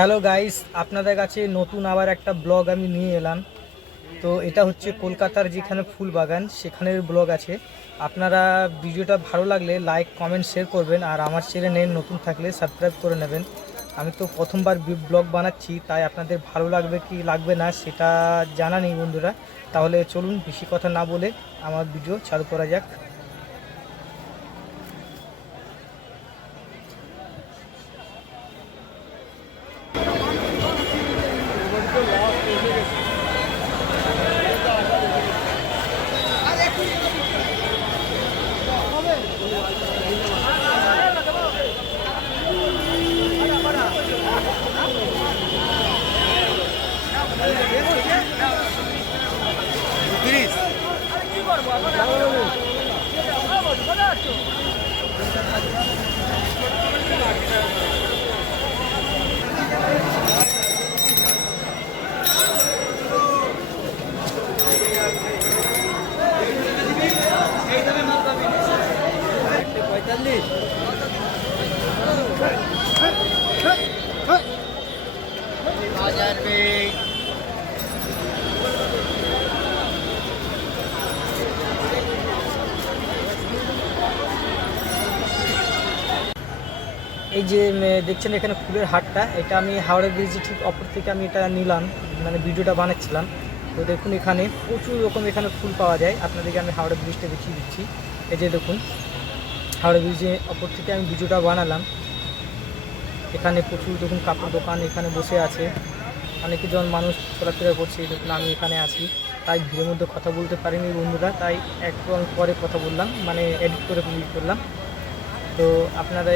Hello guys, আপনাদের কাছে নতুন আবার একটা ব্লগ আমি নিয়ে এলাম। তো এটা হচ্ছে কলকাতার যেখানে ফুল বাগান সেখানের ব্লগ আছে। আপনারা ভিডিওটা ভালো লাগলে লাইক কমেন্ট শেয়ার করবেন, আর আমার চ্যানেলে নতুন থাকলে সাবস্ক্রাইব করে নেবেন। আমি তো প্রথমবার ব্লগ বানাচ্ছি, তাই আপনাদের ভালো লাগবে কি লাগবে না সেটা জানা নেই বন্ধুরা। তাহলে চলুন বেশি কথা না বলে আমার ভিডিও চালু করা যাক। এই যে দেখছেন এখানে ফুলের হাটটা, এটা আমি হাওড়া ব্রিজের ঠিক অপর থেকে আমি এটা নিলাম, মানে ভিডিওটা বানাচ্ছিলাম। তো দেখুন এখানে প্রচুর রকম এখানে ফুল পাওয়া যায়। আপনাদেরকে আমি হাওড়া ব্রিজটা দেখিয়ে দিচ্ছি। এই যে দেখুন হাওড়া ব্রিজে অপর থেকে আমি ভিডিওটা বানালাম। এখানে প্রচুর দেখুন কাপড় দোকান এখানে বসে আছে, অনেকজন মানুষ চলাফেরা করছে। দেখুন আমি এখানে আছি, তাই ভিড়ের মধ্যে কথা বলতে পারিনি বন্ধুরা, তাই একটু আমি পরে কথা বললাম, মানে এডিট করে ভিডিও করলাম। তো আপনারা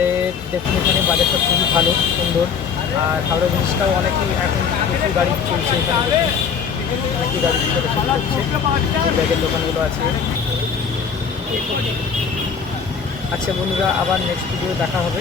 দেখুন এখানে বাজারটা খুবই ভালো সুন্দর, আর হাওড়া ব্রিজটাও অনেকেই এখন প্রচুর গাড়ি চলছে, এখানে অনেকই গাড়ি চলাচল করছে, ব্যাগের দোকানগুলো আছে। আচ্ছা বন্ধুরা, আবার নেক্সট ভিডিও দেখা হবে।